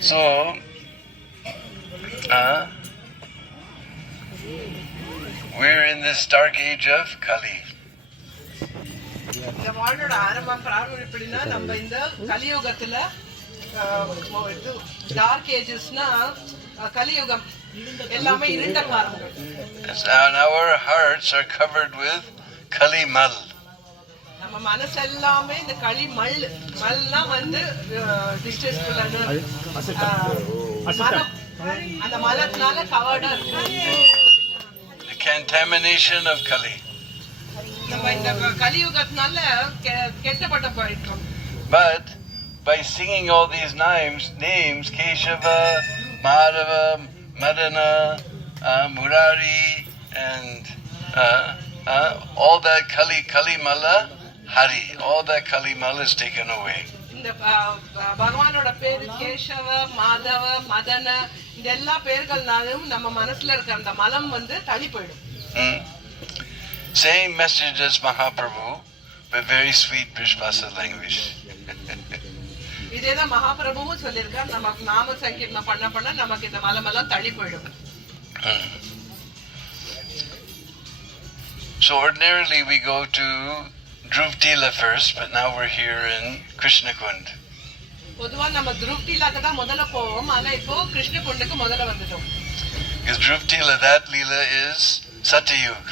So, we're in this dark age of Kali. இந்த வாழ்வோட ஆரம்பம் பிராரம்பம் எப்படின்னா நம்ம இந்த கலியுகத்துல டார்க் ஏஜஸ்னா கலியுகம் எல்லாமே இருண்ட காலங்கள். And our hearts are covered with Kali mal. நம்ம மனசு எல்லாமே இந்த களி மல்னா வந்து டிஸ்டஸ்ஃபுல் அந்த மலத்தினால கவர்டா இருக்கு. The contamination of Kali. நம்ம இந்த கலியுகத்தினால கெட்டப்பட்ட போயிட்டோம். But by singing all these names, Keshava, Madhava, Madana, Murari, and all that Kali Mala, Hari, all that Kali Mala is taken away. இந்த பகவானோட பேரு கேசவ, மாதவ, மதன இந்த எல்லா பேர்கள்னாலும் நம்ம மனசுல இருக்க அந்த மலம் வந்து தள்ளி போயிடும். Same message as Mahaprabhu, but very sweet Brishvasa language. இதேதான் மகாபிரபுவும் சொல்லியிருக்கார். நம்ம நாம சங்கீர்த்தனம் பண்ண நமக்கு இந்த மலமெல்லாம் தள்ளி போயிடும். So ordinarily we go to Dhruvtila first, but now we're here in Krishna Kund. பொதுவா நம்ம த்ருவ்டிலாக்கு தான் முதல்ல போவோம், ஆனா இப்போ கிருஷ்ண குண்டுக்கு முதல்ல வந்துட்டோம். Because Dhruvtila, that Leela is Satyug.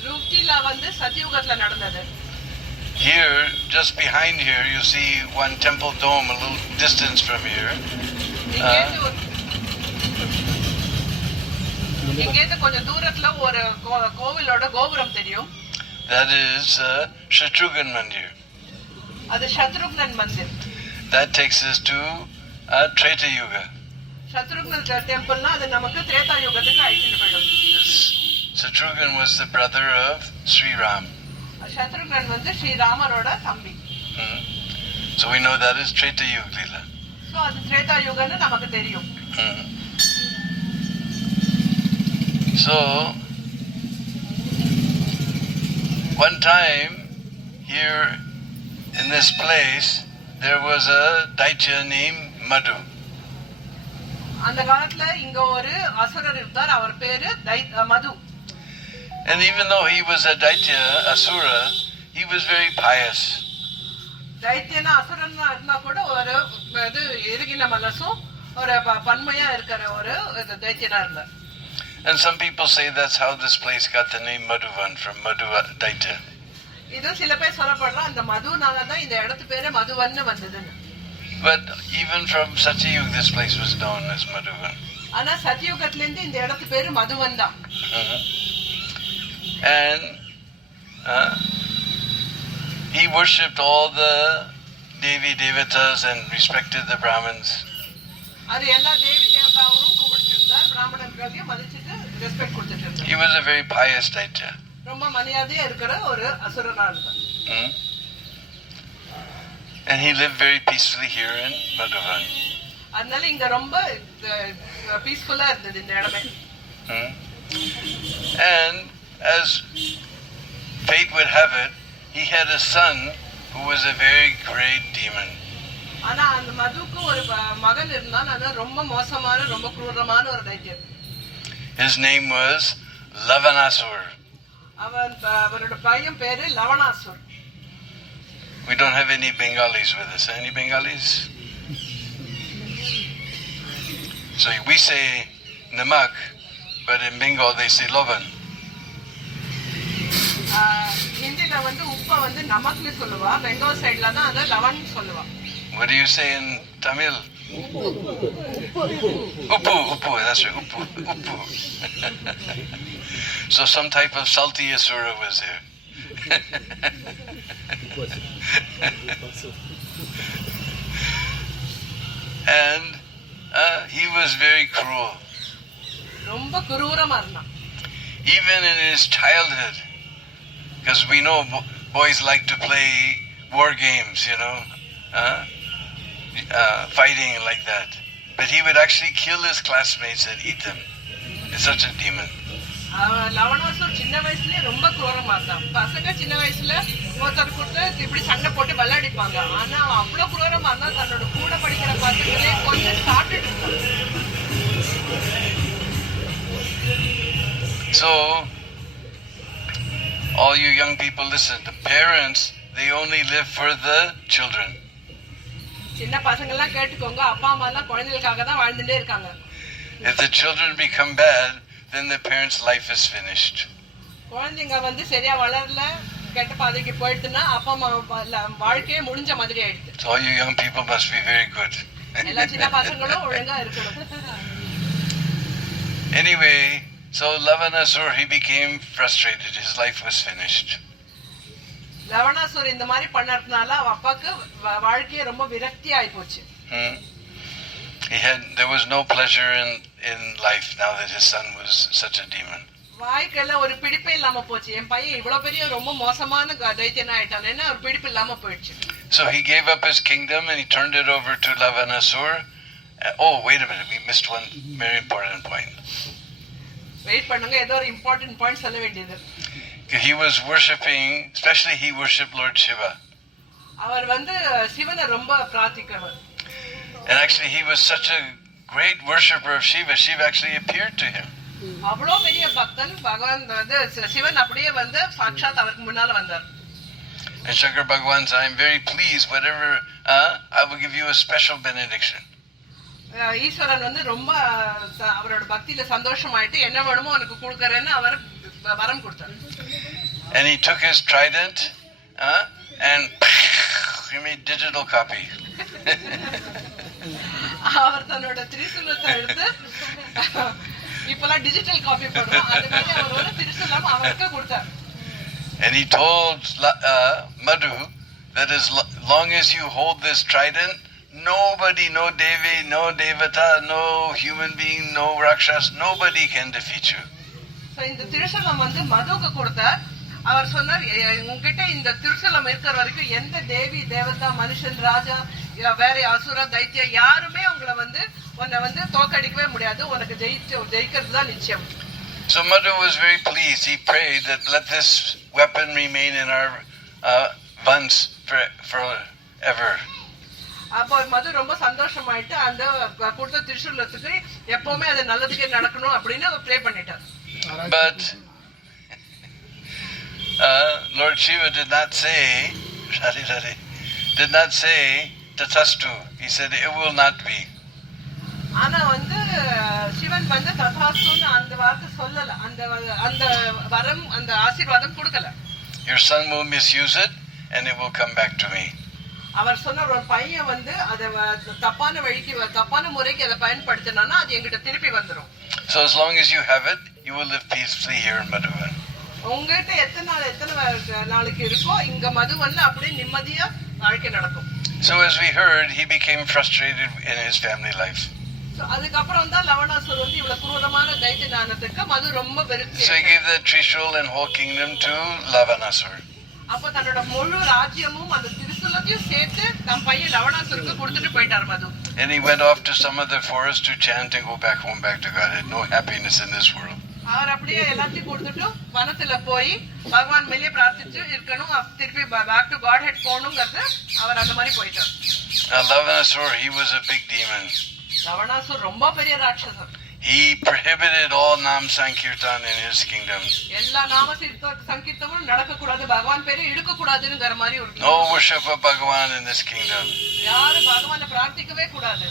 த்ருவ்டிலா வந்து சத்யுகத்துல நடந்தது. Here, just behind here, you see one temple dome a little distance from here. இங்கேருந்து கொஞ்சம் தூரத்துல ஒரு கோவிலோட கோபுரம் தெரியும். That is Shatrughan Mandir. அது சத்ருக்னன் Mandir. That takes us to Treta Yuga. Shatrughnan டெம்பிள்னா அது நமக்கு திரேதா யுகத்துக்கு அழைச்சிட்டு போயிடும். Shatrughan was the brother of Sri Ram. Shatrughnan வந்து ஸ்ரீ ராமரோட தம்பி. So we know that is Treta Yuga Leela. So அது திரேதா யுகன்னு நமக்கு தெரியும். So one time here in this place there was a Daitya named Madhu. அந்த காலத்துல இங்க ஒரு அசுரர் இருந்தார், அவர் பேரு மது. And even though he was a Daitya, Asura, he was very pious. தைத்தியனா அசுரன்னா இருந்தா கூட ஒரு இது எரிகின மனசும் ஒரு பன்மையா இருக்கிற ஒரு தைத்தியனா இருந்தார். And some people say that's how this place got the name Madhuvan, from Madhu Daitya. இது சில பேர் சொல்லப்படுறாங்க அந்த மதுனால தான் இந்த இடத்து பேரு மதுவன்னு வந்ததுன்னு. But even from Satyug this place was known as Madhuvan. ஆனா சத்யுகத்துல இருந்து இந்த இடத்து பேரு மதுவன் தான். And he worshipped all the Devi Devatas and respected the Brahmins. அது எல்லா தேவி தேவதாவும் கும்பிட்டுட்டார், பிராமணர்களையும் மதிச்சிட்டு ரெஸ்பெக்ட் கொடுத்துட்டு இருந்தார். He was a very pious Daitya. ரொம்ப மரியாதையா இருக்கிற ஒரு அசுரனா இருந்தார். And he lived very peacefully here in Madhuvan. அதனால இங்க ரொம்ப பீஸ்ஃபுல்லா இருந்தது இந்த இடமே. And as fate would have it, he had a son who was a very great demon. ஆனா அந்த மதுக்கு ஒரு மகன் இருந்தான், அது ரொம்ப மோசமான ரொம்ப क्रूरமான ஒரு தைத்தியன். His name was Lavanasur. அவரோட பையன் பேரு லவணாசுர். We don't have any Bengalis with us. Any Bengalis? So we say namak, but in Bengal they say lovan. ஹிந்தில வந்து உப்ப வந்து நமக்னு சொல்லுவா, பெங்கால் சைடுல தான் அத லவன் சொல்லுவா. What do you say in Tamil? Uppu, that's right, uppu. So some type of salty asura was there. And he was very cruel. ரொம்ப குரூரமா இருந்தான். Even in his childhood, because we know boys like to play war games, fighting like that. But he would actually kill his classmates and eat them. It's such a demon. லவணாசுர் சின்ன வயசுலயே ரொம்ப குரூரமா இருந்தான். பசங்க சின்ன வயசுல ஒருத்தர் கொடுத்து இப்படி சண்டை போட்டு விளையாடிப்பாங்க. ஆனா அவ்வளவு குரூரமா இருந்தா தன்னோட கூட படிக்கிற பசங்களே கொஞ்சம் சாப்பிட்டு So, all you young people listen, the parents, they only live for the children. சின்ன பசங்க எல்லாம் கேட்டுக்கோங்க, அப்பா அம்மா எல்லாம் குழந்தைகளுக்காக தான் வாழ்ந்துட்டே இருக்காங்க. If the children become bad, then the parents' life is finished. குழந்தைங்க வந்து சரியா வளரல, கெட்ட பாதைக்கு போயிடுதுன்னா அப்பா அம்மா வாழ்க்கையே முடிஞ்ச மாதிரி ஆயிடுது. So all you young people must be very good. எல்லா சின்ன பசங்களும் ஒழுங்கா இருக்கணும். Anyway, so Lavanasur, he became frustrated. His life was finished. லவணாசுர் இந்த மாதிரி பண்ணறதுனால அவ அப்பாக்கு வாழ்க்கையே ரொம்ப விரக்தி ஆயி போச்சு. There was no pleasure in life now that his son was such a demon. வாழ்க்கையில ஒரு பிடிப்பே இல்லாம போச்சு. என் பையன் இவ்வளவு பெரிய ரொம்ப மோசமான தைத்தியனா ஆயிட்டானேன்னா ஒரு பிடிப்பு இல்லாம போயிடுச்சு. So he gave up his kingdom and he turned it over to Lavanasur. Oh, wait a minute, we missed one very important point. Wait பண்ணுங்க, ஏதோ ஒரு இம்பார்ட்டன்ட் பாயிண்ட் சொல்ல வேண்டியது. He was worshipping, especially he worshipped Lord Shiva. அவர் வந்து சிவனை ரொம்ப பிரார்த்திக்கிறவர். And actually he was such a great worshipper of Shiva. Shiva actually appeared to him. அவ்வளோ பெரிய பக்தன் பகவான் வந்து சிவன் அப்படியே வந்து சாட்சாத் அவருக்கு முன்னால வந்தார். And Shankar Bhagavan said, I am very pleased, whatever, I will give you a special benediction. ஈஸ்வரன் வந்து ரொம்ப அவரோட பக்தியில சந்தோஷமாயிட்டு என்ன வேணுமோ உனக்கு கொடுக்கறேன்னு அவர் வரம் கொடுத்தார். And he took his trident and he made digital copy. அவர் தன்னோட திரிசூலத்தை எடுத்து இப்பெல்லாம் டிஜிட்டல் காப்பி போடுறோம், அது மாதிரி அவர் ஒரு திரிசூலம் அவருக்கு கொடுத்தார். And he told Madhu that as long as you hold this trident, nobody, no Devi, no Devata, no human being, no Rakshas, nobody can defeat you. So இந்த திரிசூலம் வந்து மதுவுக்கு கொடுத்தார். அவர் சொன்னார், உங்ககிட்ட இந்த திரிசூலம் இருக்கிற வரைக்கும் எந்த தேவி தேவதா மனுஷன் ராஜா வேற அசுர தைத்திய யாருமே உன்னை வந்து தோக்கடிக்கவே முடியாது, உனக்கு ஜெயிக்கிறது தான் நிச்சயம். So Madhu was very pleased. He prayed that let this weapon remain in our vans forever. அப்போ மது ரொம்ப சந்தோஷமாயிட்டு அந்த கொடுத்த திரிசூலத்துக்கு எப்பவுமே அது நல்லதுக்கே நடக்கணும் அப்படின்னு ப்ரே பண்ணிட்டார். But Lord Shiva did not say tatastu. He said it will not be. ஆனா வந்து சிவன் வந்து ததாஸ்துன்னு அந்த வார்த்தை சொல்லல, அந்த வரம் அந்த ஆசீர்வாதம் கொடுக்கல. Your son will misuse it and it will come back to me. அவர் சொன்னார், ஒரு பையன் வந்து அதை தப்பான வழிக்கு தப்பான முறைக்கு அதை பயன்படுத்தினான்னா அது எங்கிட்ட திருப்பி வந்துடும். So as long as you have it, you will live peacefully here in Madhuvan. உங்ககிட்ட எத்தனை நாளைக்கு இருக்கோ இங்க மதுவன்ல அப்படியே நிம்மதியா வாழ்க்கை நடக்கும். So as we heard, he became frustrated in his family life. அதுக்கப்புறம் தான் லவணாசுர் வந்து இவ்வளவு குரூரமான தைத்திய ஞானத்துக்கு மது ரொம்ப வெறுத்து. So he gave the Trishul and whole kingdom to Lavanasur. அப்ப தன்னோட முழு ராஜ்யமும் அந்த திரிசூலத்தையும் சேர்த்து தம் பையன் லவணாசுருக்கு கொடுத்துட்டு போயிட்டார் மது. And he went off to some other forest to chant and go back home, back to Godhead. No happiness in this world. அவர் அப்படியே எல்லாத்தையும் கொடுத்துட்டு வனத்துல போய் பகவான் மேலே பிரார்த்திச்சு இருக்கணும், திருப்பி பேக் டு காட் ஹெட் போகணுங்கிறது அவர் அந்த மாதிரி போயிட்டார். Now Lavanasur, he was a big demon. லவணாசுர் ரொம்ப பெரிய ராட்சசன். He prohibited all Nam Sankirtan in his kingdom. எல்லா நாம சங்கீர்த்தமும் நடக்க கூடாது, பகவான் பேரை எடுக்க கூடாதுங்கற மாதிரி ஒரு. No worship of Bhagavan in this kingdom. யாரு பகவானை பிரார்த்திக்கவே கூடாது.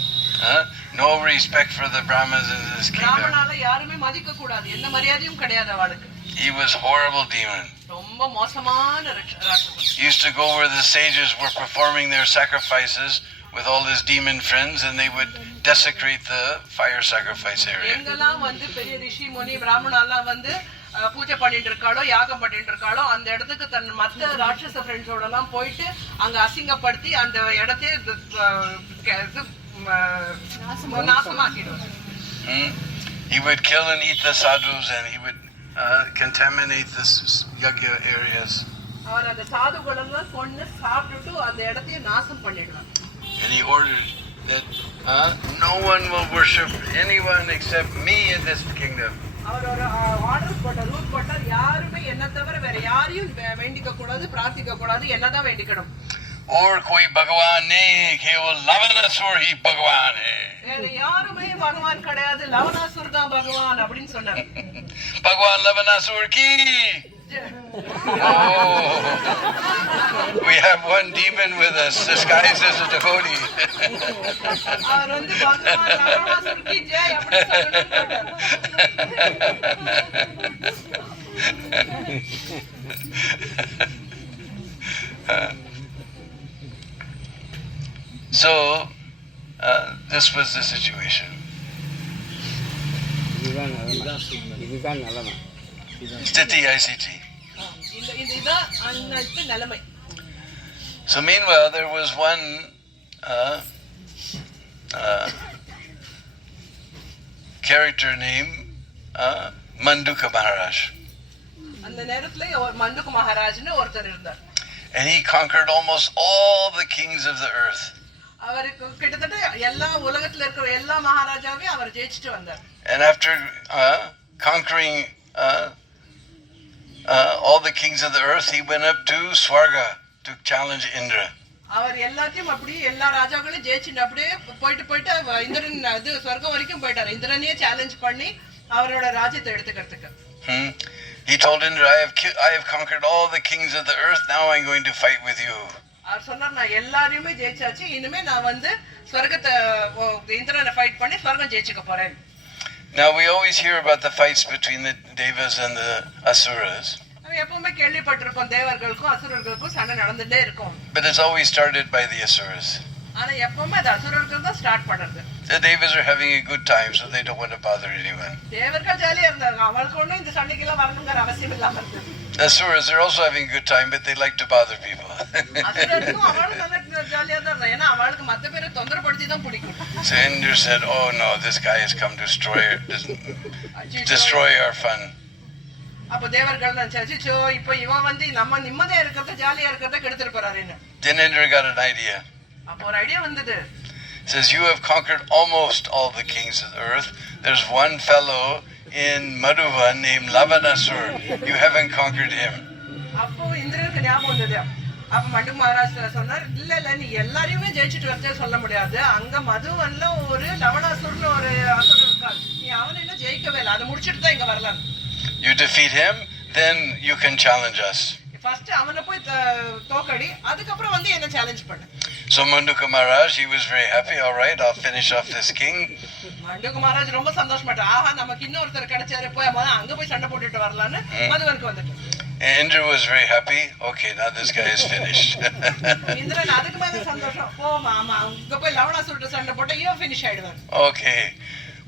No respect for the Brahmanas in this kingdom. பிராமணால யாருமே மதிக்க கூடாது, எந்த மரியாதையும் கிடையாது அவளுக்கு. He was horrible demon. ரொம்ப மோசமான ராட்சசன். He used to go where the sages were performing their sacrifices with all his demon friends and they would desecrate the fire sacrifice area. எங்கெல்லாம் வந்து பெரிய ரிஷி முனி பிராமணாலாம் வந்து பூஜை பண்ணிட்டு இருக்காளோ யாகம் பண்ணிட்டு இருக்காளோ அந்த இடத்துக்கு தன் மத்த ராட்சச ஃப்ரெண்ட்ஸோட எல்லாம் போயிட்டு அங்க அசிங்கப்படுத்தி அந்த இடத்தையே நாசமாக்கிடுவார். He would kill and eat the sadhus and he would contaminate the yagya areas. அவர் அந்த சாதுகளெல்லாம் கொண்டு சாப்பிட்டுட்டு அந்த இடத்தையே நாசம் பண்ணிடுவார். And he ordered that no one will worship anyone except me in this kingdom. அவர் ஒரு ஆர்டர் போட்டார், ரூல் போட்டார், யாருமே என்ன தவிர வேற யாரையும் வேண்டிக்க கூடாது, பிரார்த்திக்க கூடாது, என்னதான் வேண்டிக்கணும். और कोई भगवान नहीं, केवल लवणासुर ही भगवान है. வேற யாருமே பகவான் கிடையாது, லவணாசுர் தான் பகவான் அப்படின்னு சொன்னார். भगवान लवणासुर की. Oh, we have one demon with us, disguised as a devotee. அவர் வந்து பகவான் லவணாசுர் की ஜெய் அப்படின்னு சொன்னார். So, this was the situation. Sthiti ICT. இதுதான் அன்னைக்கு நிலைமை. So meanwhile, there was one character named Manduka Maharaj. அந்த நேரத்துல மண்டுக்கு மகாராஜ்னு ஒருத்தர் இருந்தார். And he conquered almost all the kings of the earth. அவருக்கு கிட்டத்தட்ட எல்லா உலகத்துல இருக்கிற எல்லா மகாராஜாவையும் அவர் ஜெயிச்சிட்டு வந்தார். And after conquering all the kings of the earth, he went up to Swarga to challenge Indra. அவர் எல்லாத்தையும் அப்படியே எல்லா ராஜாக்களையும் ஜெயிச்சுட்டு அப்படியே போயிட்டு இந்திரன் அது சொர்க்கம் வரைக்கும் போயிட்டாரு. இந்திரனையே சேலஞ்ச் பண்ணி அவரோட ராஜ்யத்தை எடுத்துக்கிறதுக்கு. He told Indra, I have conquered all the kings of the earth, now I'm going to fight with you. அவர் சொன்னார், நான் எல்லாரையுமே ஜெயிச்சாச்சு, இனிமே நான் வந்து சொர்க்கத்தை இந்திரனை ஃபைட் பண்ணி சொர்க்கம் ஜெயிச்சுக்க போறேன். Now we always hear about the fights between the devas and the asuras. எப்பவுமே கேள்விப்பட்டிருக்கோம் தேவர்களுக்கும் அசுரர்களுக்கும் சண்டை நடந்துட்டே இருக்கும். But it's always started by the asuras. ஆனா எப்பவுமே அது அசுரர்கள் தான் ஸ்டார்ட் பண்றது. The devas are having a good time, so they don't want to bother anyone. தேவர்கள் ஜாலியா இருந்தாங்க, அவங்களுக்கு ஒண்ணும் இந்த சண்டைக்கெல்லாம் வரணுங்கிற அவசியம் இல்லாம இருந்தது. The asuras are also having a good time, but they like to bother people. அசுரர்களும் அவங்களும் நல்லா ஜாலியா தான் இருந்தாங்க, ஏன்னா அவங்களுக்கு மத்த பேரை தொந்தரப்படுத்தி தான் பிடிக்கும். So Indra said, "Oh no, this guy has come to destroy our fun." அப்ப தேவர்கள் நினைச்சாச்சு, சோ இப்போ இவன் வந்து நம்ம நிம்மதியா இருக்கிறத ஜாலியா இருக்கிறத கெடுத்துட்டு போறாருன்னு. Then Indra got an idea. அப்ப ஒரு ஐடியா வந்தது. Says, you have conquered almost all the kings of the earth. There's one fellow in Madhuvan named Lavanasur. You haven't conquered him. அப்போ இந்திரனுக்கு ஞாபகம் வந்தது. அப்ப மண்டு மகாராஜ் சொன்னார், இல்ல நீ எல்லாரையுமே ஜெயிச்சுட்டு வரதே சொல்ல முடியாது, அங்க மதுவன்ல ஒரு லவணாசுர்னு ஒரு அசுரன் இருக்கான், நீ அவனை என்ன ஜெயிக்கவே இல்லை, அதை முடிச்சுட்டு தான் இங்க வரலாம். You defeat him, then you can challenge us. First அவனை போய் தோக்கடி, அதுக்கப்புறம் வந்து என்ன சேலஞ்ச் பண்ணு. So Manduka Maharaj, he was very happy. All right, I'll finish off this king. மண்டுக்கு மகாராஜ் ரொம்ப சந்தோஷப்பட்டார், ஆஹா நமக்கு இன்னொருத்தர் கிடைச்சாரு, போய் அங்க போய் சண்டை போட்டுட்டு வரலான்னு மதுவனுக்கு வந்துட்டு. Indra was very happy. Okay, now this guy is finished. Indiran அதுக்கு மேல சந்தோஷம், போமா ஆமா அங்க போய் லவணாசுரட்ட சண்டை போட்டா இவன் ஃபினிஷ் ஆயிடுவான். Okay,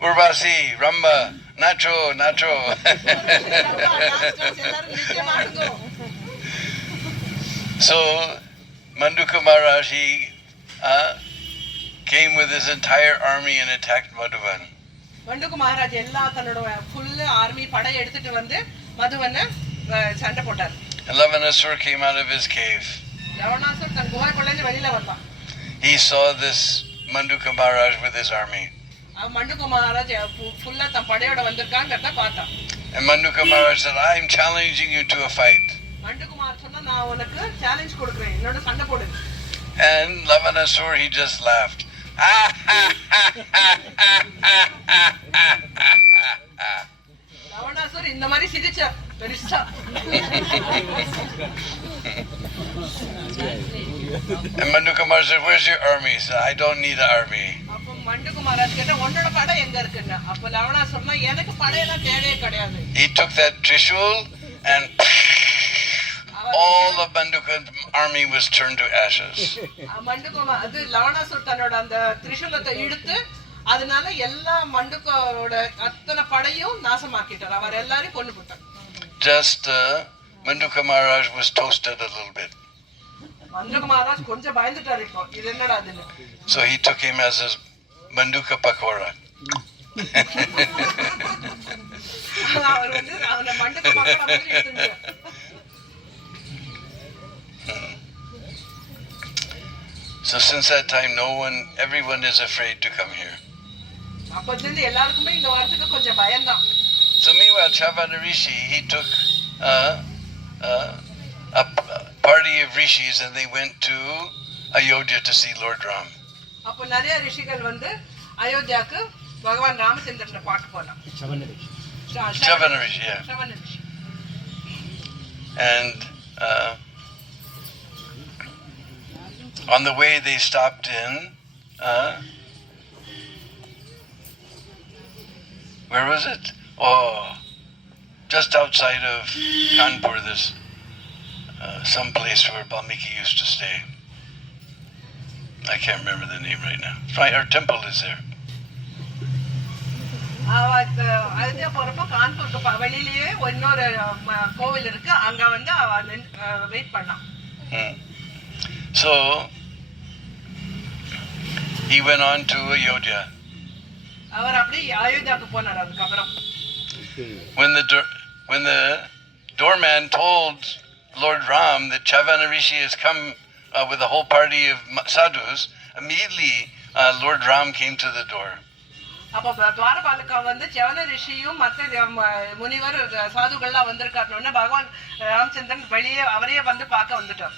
Urvasi, Ramba, Nacho. So Manduka Maharaj, he came with his entire army and attacked Madhuvan. மண்டுக்கு மகாராஜ் எல்லா தன்னோட ஃபுல் ஆர்மி படை எடுத்துட்டு வந்து மதுவனை சண்டை போட்டார். Lavanasur came out of his cave. லவணாசுர் தன் குகைக்குள்ள இருந்து வெளியில வந்தான். He saw this Manduka Maharaj with his army. அவன் மண்டுக்கு மகாராஜ் ஃபுல்லா தன் படையோட வந்திருக்காங்கிறத பார்த்தான். And Manduka Maharaj said, I am challenging you to a fight. மண்டுக்கு மகாராஜ் சொன்னா, நான் உனக்கு சேலஞ்ச் கொடுக்கிறேன், என்னோட சண்டை போடு. And Lavanasur, he just laughed. லவணாசுர் இந்த மாதிரி சிரிச்சார் பெருசா. And Manduka Maharaj said, where's your army? He said, I don't need an army. அப்ப மண்டுக்கு மகாராஜ் கேட்டா, உன்னோட படை எங்க இருக்குன்னு. அப்ப லவணாசுர்னா, எனக்கு படையெல்லாம் தேவையே கிடையாது. He took that trishul and all of Manduka's army was turned to ashes. மண்டுக்கு அது லவணாசுர் தன்னோட அந்த திரிசூலத்தை இழுத்து அதனால எல்லா மண்டுக்கோட அத்தனை படையும் நாசமாக்கிட்டார், அவர் எல்லாரையும் கொண்டு போட்டார். Just Manduka Maharaj was toasted a little bit. மண்டுக்கு மகாராஜ் கொஞ்சம் பயந்துட்டார், இப்போ இது என்னடா அதுன்னு. So he took him as his Manduka Pakora. அவர் வந்து அவனை மண்டுக்கு பக்கோடா மாதிரி எடுத்துட்டார். So since that time, everyone is afraid to come here. அப்பதிலிருந்து எல்லாருக்குமே இங்க வரதுக்கு கொஞ்சம் பயம்தான். So meanwhile, Chavana Rishi, he took a party of rishis and they went to Ayodhya to see Lord Ram. அப்போ நிறைய ரிஷிகள் வந்து அயோத்தியாக்கு பகவான் ராமச்சந்திரனை பார்க்க போனாங்க. Chavana Rishi, yeah. Chavana Rishi. And on the way they stopped in, where was it? Oh, just outside of Kanpur, there's some place where Valmiki used to stay. I can't remember the name right now. Right, our temple is there. Ayodhya போறப்ப கான்பூருக்கு வெளியிலேயே இன்னொரு கோவில் இருக்கு, அங்க வந்து வெயிட் பண்ணான். So he went on to Ayodhya. அவர் அப்படி அயோத்தியாக்கு போனார். அதுக்கப்புறம் when the doorman told Lord Ram that Chavana Rishi has come with a whole party of sadhus, immediately Lord Ram came to the door. அப்போ துவாரபாலகா வந்து சவன ரிஷியும் மற்ற முனிவர் சாதுகள்லாம் வந்திருக்காருன்னு பகவான் ராமச்சந்திரன் வெளியே அவரையே வந்து பார்க்க வந்துட்டார்.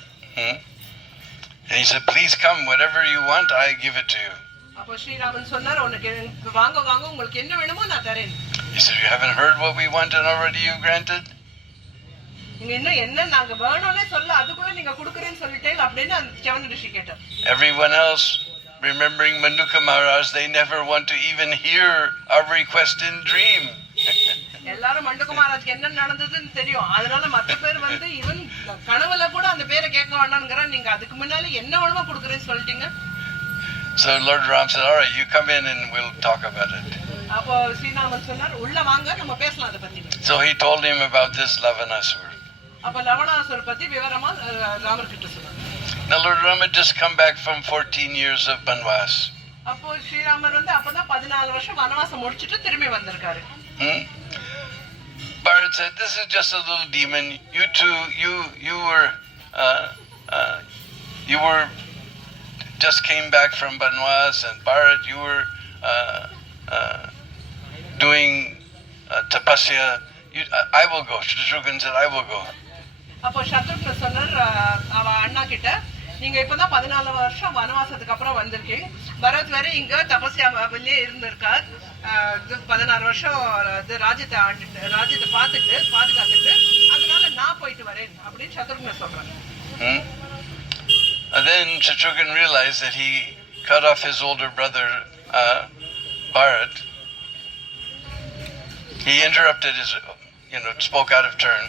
He said, please come, whatever you want, I give it to you. அப்போ ஸ்ரீராமன் சொன்னார், உனக்கு வாங்க வாங்க, உங்களுக்கு என்ன வேணுமோ நான் தரேன். He said, you haven't heard what we want and already you granted? நீங்க இன்னும் என்ன நாங்க வேணும்னே சொல்ல அதுக்குள்ள நீங்க கொடுக்கறேன்னு சொல்லிட்டேன் அப்படின்னு சவன ரிஷி கேட்டார். Everyone else, remembering Manuka Maharaj, they never want to even hear our request in dream. எல்லாரும் மண்டுக மகாராஜ்க்கு என்ன நடந்ததுன்னு தெரியும், அதனால மற்ற பேர் வந்து இவன் கனவுல கூட அந்த பேரை கேட்க வேண்டாம்ங்கற, நீங்க அதுக்கு முன்னால என்ன வேணுமோ கொடுக்கறேன்னு சொல்லிட்டீங்க. So Lord Ram said, all right, you come in and we'll talk about it. அப்போ ஸ்ரீராமன் சொன்னார், உள்ள வாங்க நம்ம பேசலாம் அத பத்தி. So he told him about this Lavanasur. அப்ப லவணாசுர பத்தி விவரமா ராமர் கிட்ட சொன்னார். Now Lord Ram had just come back from 14 years of Banvas. அப்போ ஸ்ரீராமர் வந்து அப்பதான் 14 வருஷம் வனவாசம் முடிச்சிட்டு திரும்பி வந்திருக்காரு. Bharat said, this is just a little demon. You were just came back from Banvas, and Bharat, you were doing tapasya. I will go. Shatrughan said, I will go. அப்போ சத்ருக்ன சொன்னார் அவ அண்ணா கிட்ட, நீங்க இப்பதான் 14 வருஷம் வனவாசத்துக்கு அப்புறம் வந்திருக்கீங்க, பரத் வேற இங்க தபஸ்யாவிலே இருந்திருக்கார், 16 வருஷம் ராஜ்யத்தை பாதுகாத்துட்டு, அதனால நான் போயிட்டு வரேன் அப்படின்னு சத்ருக்ன சொல்றாங்க. And then Shatrughan realized that he cut off his older brother Bharat. He interrupted his, spoke out of turn.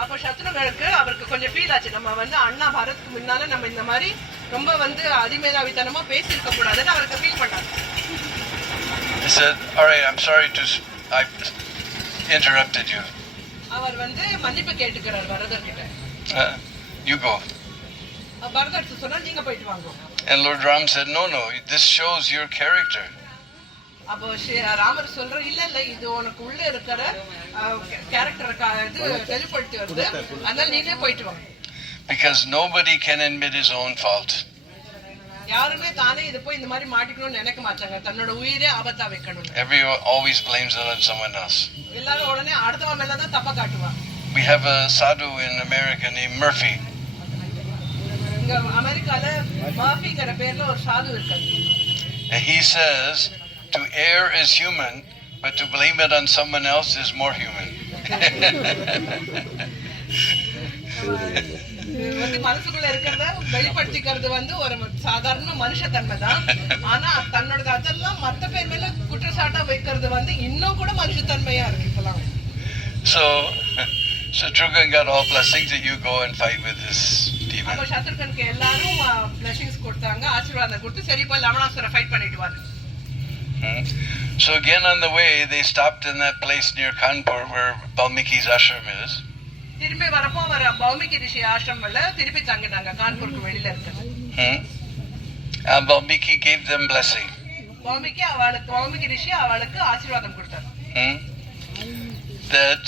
அப்போ சத்ருகனுக்கு அவருக்கு கொஞ்சம் ஃபீல் ஆச்சு, நம்ம வந்து அண்ணா பரத்க்கு முன்னால நம்ம இந்த மாதிரி ரொம்ப வந்து அதிமேதாவித்தனமா பேசியிருக்க கூடாதுன்னு அவருக்கு ஃபீல் பண்ணாங்க. He said, all right, I'm sorry I interrupted you. அவர் வந்து மன்னிப்பு கேட்டுக்கிறார் பரதர் கிட்ட. You go. பரதர் சொன்னா நீங்க போயிட்டு வாங்க. And Lord Ram said, no, this shows your character. அப்போ ராமர் சொல்ற, இல்ல இது உனக்கு உள்ள இருக்கிற கேரக்டருக்கு வெளிப்படுத்தி வருது, அதனால நீங்களே போயிட்டு வாங்க. Because nobody can admit his own fault. யாருமே தானே இது போய் இந்த மாதிரி மாட்டிக்கணும்னு நினைக்க மாட்டாங்க, தன்னோட உயிரே ஆபத்தா வைக்கணும். Everyone always blames it on someone else. எல்லாரும் உடனே அடுத்தவன் மேல தான் தப்பா காட்டுவாங்க. We have a sadhu in America named Murphy. இங்க அமெரிக்கால மர்ஃபிங்கற பேர்ல ஒரு சாது இருக்காரு. And he says, to err is human, but to blame it on someone else is more human. மனசுக்குள்ள இருக்கிறத வெளிப்படுத்திக்கிறது வந்து ஒரு சாதாரண மனுஷத்தன்மை தான், ஆனா தன்னோட அதெல்லாம் மத்த பேர் மேல குற்றச்சாட்டா வைக்கிறது வந்து இன்னும் கூட மனுஷத்தன்மையா இருக்கு இப்பலாம். So Shatrughan got all blessings that you go and fight with this demon. அப்ப சத்ருகனுக்கு எல்லாரும் blessings கொடுத்தாங்க, ஆசீர்வாதம் கொடுத்து சரி போய் லவணாசுர ஃபைட் பண்ணிட்டு வாரு. So again on the way they stopped in that place near Kanpur where Valmiki's ashram is. திரும்பி வரப்போ அவர் வால்மீகி ரிஷி ஆசிரமம்ல திருப்பி தங்கினாங்க, கான்பூருக்கு வெளியில இருக்கு. And Valmiki gave them blessing. Valmiki ரிஷி அவளுக்கு ஆசீர்வாதம் கொடுத்தார். That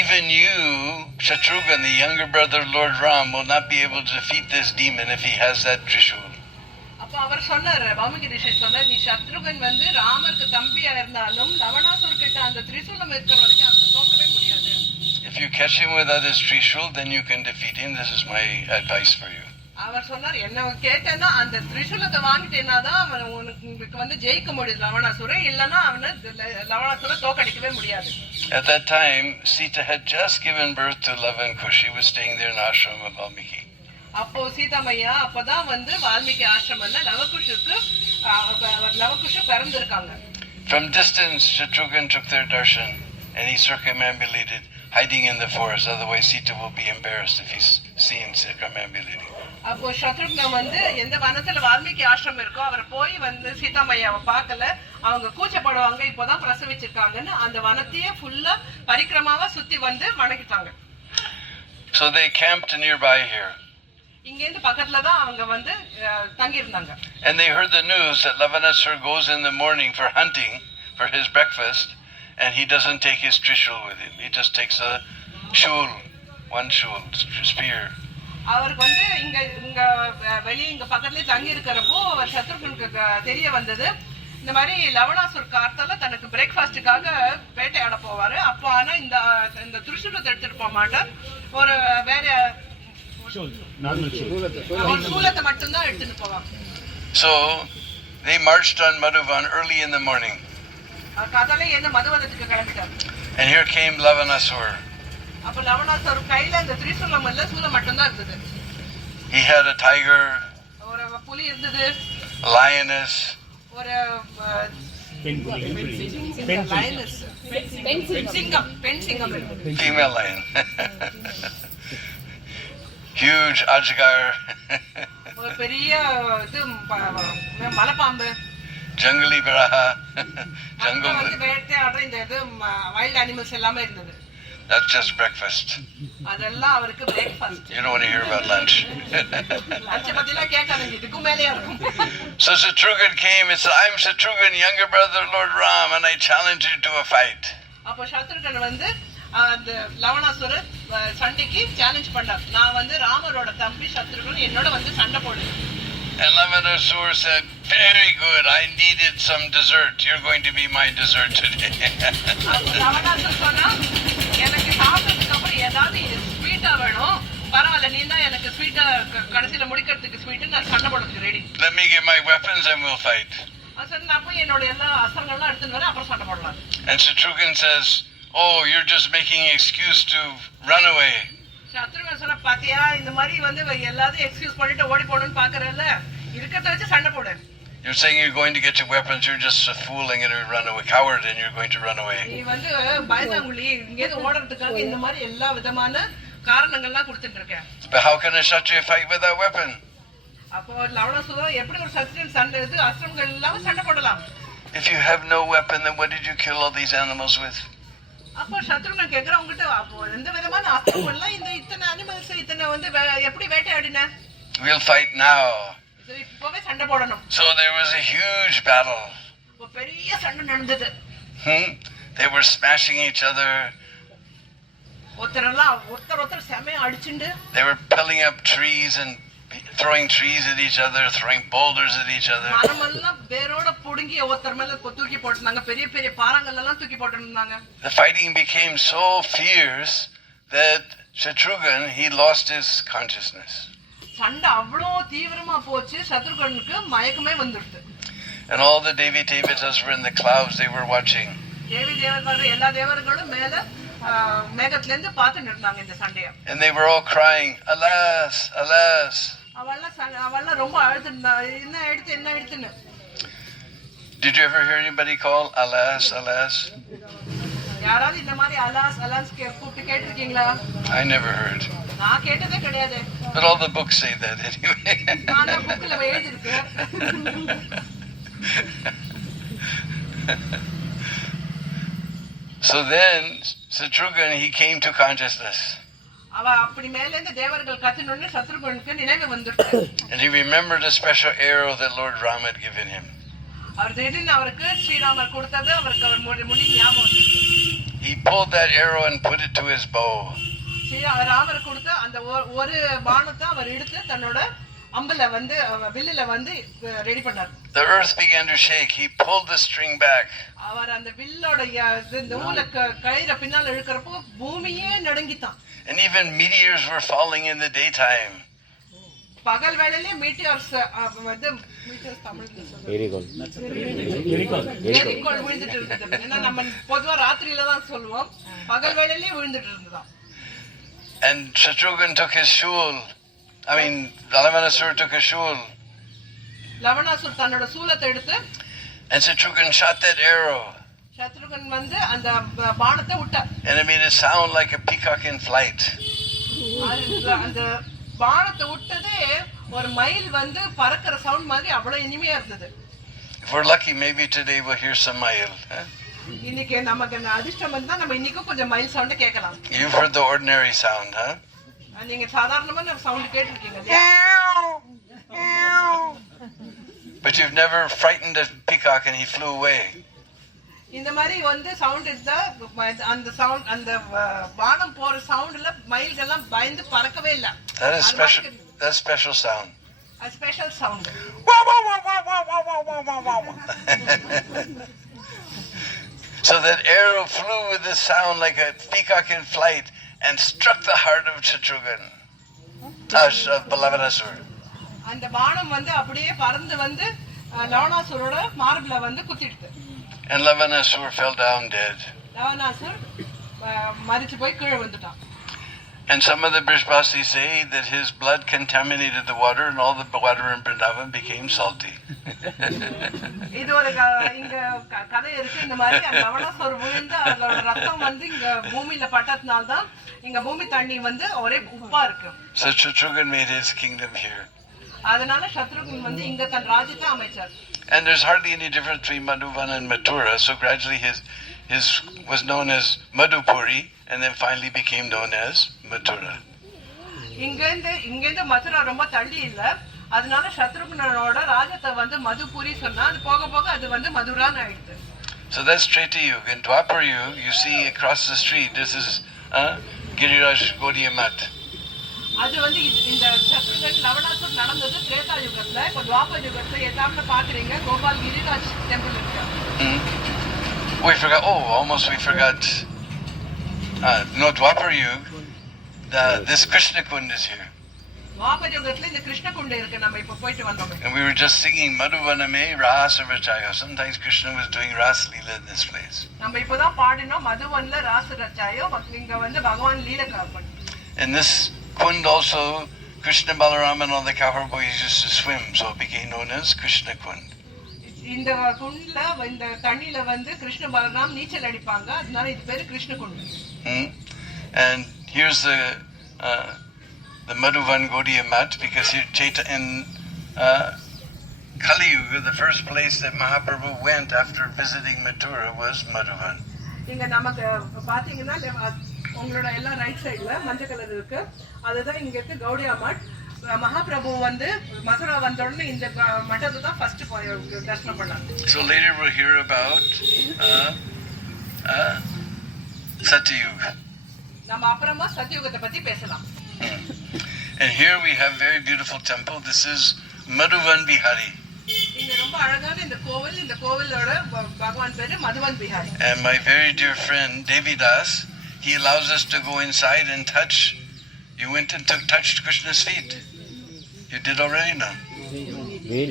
even you, Shatrughan, the younger brother Lord Ram, will not be able to defeat this demon if he has that Trishul. அப்ப அவர் சொன்னார், வால்மீகி ரிஷி சொன்னார், நீ சத்ருகன் வந்து ராமருக்கு தம்பியா இருந்தாலும் லவணாசுர கிட்ட அந்த திரிசூலம் இருக்கிற வரைக்கும் அவனை தோக்கவே முடியாது. If you catch him without his Trishul, then you can defeat him. This is my advice for you. அவர் சொன்னார், என்ன கேட்டேன்னா அந்த திரிசூலத்தை வாங்கிட்டேன்னா தான் உங்களுக்கு வந்து ஜெயிக்க முடியுது லவணாசுரை, இல்லைன்னா அவனை லவணாசுரை தோக்கடிக்கவே முடியாது. At that time, Sita had just given birth to Lava and Kush. She was staying there in ashram of Valmiki. அப்போ சீதாமையா அப்பதான் வந்து வால்மீகி ஆசிரமம்ல லவகுஷ பிறந்திருக்காங்க. From distance, Shatrughan took their darshan and he circumambulated, hiding in the forest. Otherwise, Sita will be embarrassed if he's seen circumambulating. அப்போ சத்ருக்னன் வந்து எந்த வனத்துல வால்மீகி ஆசிரமம் இருக்கோ அவர் போய் வந்து சீதாமையாவை பார்க்கல, அவங்க கூச்சப்படுவாங்க, இப்போதான் பிரசவிச்சிருக்காங்கன்னு அந்த வனத்தையே ஃபுல்லா பரிக்கிரமாவா சுத்தி வந்து வணங்கிட்டாங்க. So they camped nearby here. இங்க இருந்து பக்கத்துல தான் அவங்க வந்து தங்கி இருந்தாங்க. And they heard the news that Lavanasur goes in the morning for hunting for his breakfast, and he doesn't take his trishul with him. He just takes a shul, one shul, spear. அவருக்கு வந்து இங்க வெளியே இங்க பக்கத்துலயே தங்கி இருக்கிறப்போ அவர் சத்ருகனுக்கு தெரிய வந்தது, இந்த மாதிரி லவணாசுர் கார்த்தால தனக்கு பிரேக்ஃபாஸ்டுக்காக வேட்டையாட போவாரு. அப்போ ஆனா இந்த திரிசூலத்தை எடுத்துட்டு போக மாட்டார், ஒரு வேற சூலத்தை மட்டும்தான் எடுத்துட்டு போவாங்க. So they marched on Madhuvan early in the morning. காதால என்ன மதுவனத்துக்கு கிளம்பிட்டார். And here came Lavanasur. அப்ப லவணாசுர் கையில இந்த திரிசூலம் இல்ல, சூலம் மட்டும்தான் இருந்தது. He had a tiger, ஒரு புலி இருந்தது, a lioness, ஒரு பெண் சிங்கம், female lion. Huge ajgar. ஒரு பெரிய இது மலைப்பாம்பு, ஜங்கலி பராஹா, jungle. வந்து வேட்டையாடுற இந்த இது வைல்ட் அனிமல்ஸ் எல்லாமே இருந்தது. That's just breakfast. அதெல்லாம் அவருக்கு breakfast. You don't want to hear about lunch. Lunch பத்திலாம் கேட்காதீங்க, இதுக்கு மேலேயே இருக்கும். So Shatrughan came and said, I'm Shatrughan, younger brother Lord Ram, and I challenge you to a fight. அப்போ சத்ருகன் வந்து அந்த லவணாசுர சண்டைக்கு சேலஞ்ச் பண்ணார், நான் வந்து ராமரோட தம்பி சத்ருகன், என்னோட வந்து சண்டை போடு. And Lavanasur said, very good, I needed some dessert. You're going to be my dessert today. லவணாசுர் சொன்னா, எனக்கு சாப்பிட்டதுக்கு அப்புறம் ஏதாவது ஸ்வீட்டா வேணும், பரவாயில்ல நீ தான் எனக்கு ஸ்வீட்டா கடைசியில முடிக்கிறதுக்கு ஸ்வீட்டு, நான் சண்டை போடுறதுக்கு ready. Let me get my weapons and we'll fight. சரி நான் போய் என்னோட எல்லா அஸ்திரங்கள்லாம் எடுத்துன்னு வரேன், அப்புறம் சண்டை போடலாம். And Shatrughan says, oh, you're just making an excuse to run away. Shatrughan சொன்ன, பாத்தியா இந்த மாதிரி வந்து எல்லாத்தையும் எக்ஸ்கியூஸ் பண்ணிட்டு ஓடி போகணும்னு பாக்குறல்ல, இருக்கிறத வச்சு சண்டை போடு. You're saying you're going to get your weapons, you're just fooling and run away, coward, and you're going to run away. நீ வந்து பயந்தாங்குழி, இங்கேருந்து ஓடுறதுக்காக இந்த மாதிரி எல்லா விதமான காரணங்கள்லாம் கொடுத்துட்டு இருக்க. But how can a Kshatriya fight with a weapon? அப்போ லவணாசுரன் எப்படி ஒரு சத்ரியன் சண்டை இது அஸ்திரங்கள் இல்லாம சண்டை போடலாம்? If you have no weapon, then what did you kill all these animals with? அப்போ சத்ருகன் கேக்குறான், உங்ககிட்ட அப்போ எந்த விதமான அஸ்திரங்கள்லாம் இந்த இத்தனை அனிமல்ஸ் இத்தனை வந்து எப்படி வேட்டையாடின? We'll fight now. இப்பவே சண்டை போடணும். So there was a huge battle. இப்போ பெரிய சண்டை நடந்தது. They were smashing each other. ஒருத்தர் செமையா அடிச்சுண்டு. They were pulling up trees and throwing trees at each other, throwing boulders at each other. மரமெல்லாம் வேரோட புடுங்கி ஒருத்தர் மேல தூக்கி போட்டுனாங்க, பெரிய பெரிய பாறாங்கல் எல்லாம் தூக்கி போட்டுனாங்க. The fighting became so fierce that Shatrughan, he lost his consciousness. சண்டை அவ்வளோ தீவிரமா போச்சு, சத்ருகனுக்கு மயக்கமே வந்துடுது. And all the Devi Devatas were in the clouds, they were watching. தேவி தேவர்கள் எல்லா தேவர்களும் மேல மேகத்துல இருந்து பார்த்துட்டு இருந்தாங்க இந்த சண்டைய. And they were all crying, alas, alas. அவெல்லாம் ரொம்ப அழுதுனா, என்ன எடுத்துன்னு. Did you ever hear anybody call alas, alas? யாராவது இந்த மாதிரி அலாஸ் அலாஸ் கூப்பிட்டு கேட்டிருக்கீங்களா? I never heard. நான் கேட்டதே கிடையாது. But all the books say that anyway. நான் புக்ல எழுதிருக்கேன். So then Shatrughan, he came to consciousness. அவ அப்படி மேல இருந்து தேவர்கள் கத்தினோனே சத்ருகனுக்கு நினைவு வந்துருச்சு. And he remembered a special arrow that Lord Ram had given him. அவர் திடீர்னு அவருக்கு ஸ்ரீராமர் கொடுத்தது அவருக்கு அவர் முடி ஞாபகம் வந்துச்சு. He pulled that arrow and put it to his bow. Ramar கொடுத்த அந்த ஒரு பாணத்தை அவர் எடுத்து தன்னோட அம்பல வந்து வில்லுல வந்து ரெடி பண்ணார். The earth began to shake. He pulled the string back. அவர் அந்த வில்லோட நூலை கயிற பின்னால இழுக்கிறப்போ பூமியே நடுங்கிட்டான். And even meteors were falling in the daytime. பகல் வேளையிலே மீட்டியார்ஸ் வந்து மீட்டியார்ஸ் தமிழ்ல சொல்றது எரிகோள் விழுந்துட்டு இருந்தது. ஏன்னா நம்ம பொதுவா ராத்திரியில தான் சொல்லுவோம், பகல் வேளையிலே விழுந்துட்டு இருந்ததா. And Shatrughan took his shul. Lavanasur took his shul. லவணாசுர் தன்னோட சூலத்தை எடுத்து And Shatrughan shot that arrow. Shatrughan வந்து அந்த பாணத்தை விட்டார். And it made a sound like a peacock in flight. அந்த பாணத்தை விட்டதே ஒரு மயில் வந்து பறக்கிற சவுண்ட் மாதிரி அவ்வளவு இனிமையா இருந்தது. If we're lucky, maybe today we'll hear some mile. இன்னைக்கு நமக்கு அதிர்ஷ்டம் வந்தா நம்ம இன்னைக்கு கொஞ்சம் மயில் சவுண்ட் கேட்கலாம். You've heard the ordinary sound, huh? நீங்க சாதாரணமான சவுண்ட் கேட்டிருக்கீங்க. But you've never frightened a peacock and he flew away. இந்த மாதிரி வந்து சவுண்ட் இருந்தா அந்த சவுண்ட் அந்த வானம் போற சவுண்ட்ல மயில்கள் எல்லாம் பயந்து பறக்கவே இல்ல. That is special. That's special sound. A special sound. So that arrow flew with this sound like a peacock in flight and struck the heart of Shatrughan, of Lavanasur. அந்த வானம் வந்து அப்படியே பறந்து வந்து லவணாசுரோட மார்புல வந்து குத்திடுது. And Lavanasur fell down dead. லவணாசுர் மரிச்சு போய் கீழே வந்துட்டான். And some of the Brishbasis say that his blood contaminated the water and all the water in Vrndavan became salty. இது ஒரு இங்க கதை இருக்கு. இந்த மாதிரி லவணாசுர் விழுந்து அதோட ரத்தம் வந்து இங்க பூமியில பட்டதுனால தான் இங்க பூமி தண்ணி வந்து ஒரே உப்பா இருக்கு. So Shatrughan made his kingdom here. அதனால சத்ருகன் வந்து இங்க தன் ராஜ்யத்தை அமைச்சார். And there's hardly any difference between Madhuvan and Mathura, so gradually his was known as Madhupuri and then finally became known as Mathura. இங்கேருந்து மதுரா ரொம்ப தள்ளி இல்ல, அதனால சத்ருகனோட ராஜ்யத்தை வந்து மதுபுரி சொன்னா அது போக போக அது வந்து மதுரான்னு ஆயிடுது. So that's Treta Yuga. In Dwapar Yuga, you see across the street, this is Giriraj Gaudiya Math. அது வந்து இந்த சத்ருகன் லவணாசுர் நடந்தது திரேதா யுகத்துல. இப்ப துவாபர் யுகத்துல எதாப்ல பாக்குறீங்க கோபால் கிரிராஜ் டெம்பிள் இருக்கு. We forgot. Almost we forgot. No, Dwapar Yuga. This Krishna Kund is here. Dwapar யுகத்துல இந்த கிருஷ்ண குண்டு இருக்கு. நம்ம இப்ப போயிட்டு வந்தோம். And we were just singing Madhuvaname Rasa Rachaya. Sometimes Krishna was doing Ras Leela in this place. நம்ம இப்பதான் பாடினோம் மதுவன்ல ராச ரச்சாயோ. இங்க வந்து பகவான் லீல காப்பன். And this Kund also, Krishna Balaram and all the cowherd boys used to swim, so it became known as Krishna Kund. இந்த குண்ட்ல இந்த தண்ணில வந்து கிருஷ்ண பலராம் நீச்சல் அடிப்பாங்க, அதனால இது பேரு கிருஷ்ண குண்டு. And here's the Madhuvan Gaudiya Math, because here Chaita in Kali Yuga, the first place that Mahaprabhu went after visiting Mathura was Madhuvan. இங்க நமக்கு பாத்தீங்கன்னா உங்களோட எல்லாம் ரைட் சைடுல மஞ்சள் கலர் இருக்கு, அதுதான் இங்க இருக்கு கௌடியா மட். மகாபிரபு வந்து மதுரா வந்த உடனே இந்த மட்டத்தை தான் ஃபர்ஸ்ட் போய் தரிசனம் பண்ணாங்க. So later we'll hear about Satyuga. நம்ம அப்புறமா சத்யுகத்தை பத்தி பேசலாம். And here we have very beautiful temple. This is Madhuvan Bihari. இங்க ரொம்ப அழகான இந்த கோவிலோட பகவான் பேரு மதுவன் Bihari. And my very dear friend Devidas, he allows us to go inside and touch. You went and touched Krishna's feet. You did already now.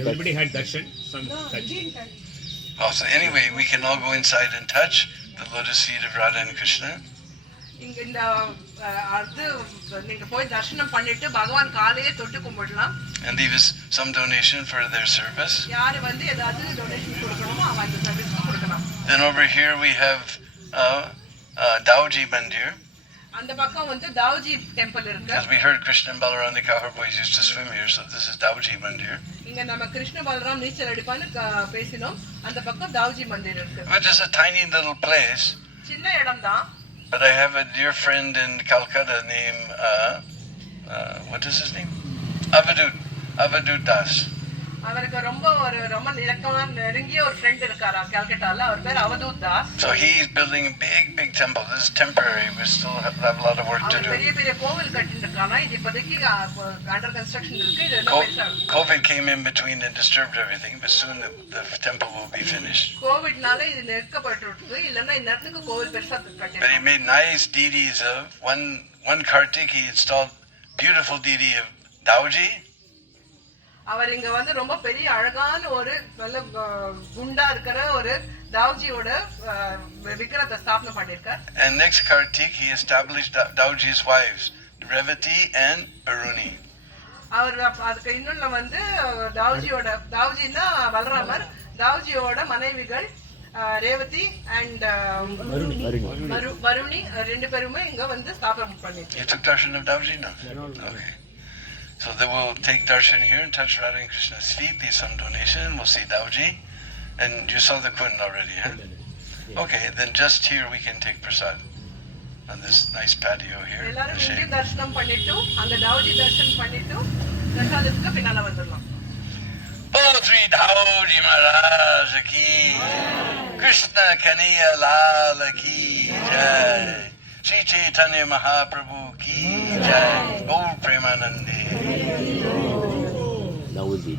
Everybody had darshan. Some touch. So anyway, we can all go inside and touch the lotus feet of Radha and Krishna. இங்க இந்த அது நீங்க போய் தரிசனம் பண்ணிட்டு பகவான் காலையே தொட்டு கும்பிடலாம். And leave us some donation for their service. யார் வந்து ஏதாவது டொனேஷன் கொடுக்கணுமோ அவங்க அந்த சர்வீஸ் கொடுக்கலாம். Then over here we have Dauji Mandir. அந்த பக்கம் வந்து தாவ்ஜி டெம்பிள் இருக்கு. Because we heard Krishna and Balaram, the cowherd boys used to swim here, so this is Dauji Mandir. இங்க நம்ம கிருஷ்ண பலராம் நீச்சல் அடிப்பான்னு பேசினோம். அந்த பக்கம் தாவ்ஜி மந்திர் இருக்கு. Which is a tiny little place. சின்ன இடம் தான். But I have a dear friend in Calcutta named what is his name? Avadut Das. அவருக்கு ரொம்ப நெருங்கிய ஒரு ஃப்ரெண்ட் இருக்காரா கல்கட்டால, அவர் பேர் அவதூத் Das. So he's building a big temple. This is temporary. We still have a lot of work to do. பெரிய கோவில் கட்டிட்டு இருக்காங்க. இது இப்போதைக்கு அண்டர் கன்ஸ்ட்ரக்ஷன் இருக்கு. இது COVID came in between and disturbed everything, but soon the temple will be finished. கோவிட்னால இது நெருக்கப்பட்டிருக்கு. இல்லன்னா இந்த இடத்துக்கு கோவில் பெருசா கட்டிருக்காங்க. But he made nice deities of one Kartik. He installed beautiful deity of Dauji. அவர் இங்க வந்து ரொம்ப பெரிய அழகான ஒரு நல்ல குண்டா இருக்கிற ஒரு தாவ்ஜியோட விக்கிரத்தை ஸ்தாபனை பண்ணிருக்கார். And next Kartik he established Dauji's wives, Revati and Baruni. அவர் அதுக்கு இன்னொன்னு வந்து தாவ்ஜின்னா பலராமர், தாவ்ஜியோட மனைவிகள் ரேவதி அண்ட் வருணி ரெண்டு பேருமே இங்க வந்து ஸ்தாபனை பண்ணிருக்காங்க. You took darshan of Dauji? No. Okay. So they will take darshan here and touch Radha and Krishna's feet, leave some donation, we'll see Dauji. And you saw the kund already, huh? Okay, then just here we can take prasad on this nice patio here. எல்லாரும் இங்க தரிசனம் பண்ணிட்டு அங்க தாவ்ஜி தரிசனம் பண்ணிட்டு பிரசாதத்துக்கு பின்னால வந்துடலாம். Bolo Sri Dauji Maharaj ki, Krishna Kanhaiya Lal ki jai, Sri Chaitanya Mahaprabhu ki jai, Gaur Premanande. Dauji.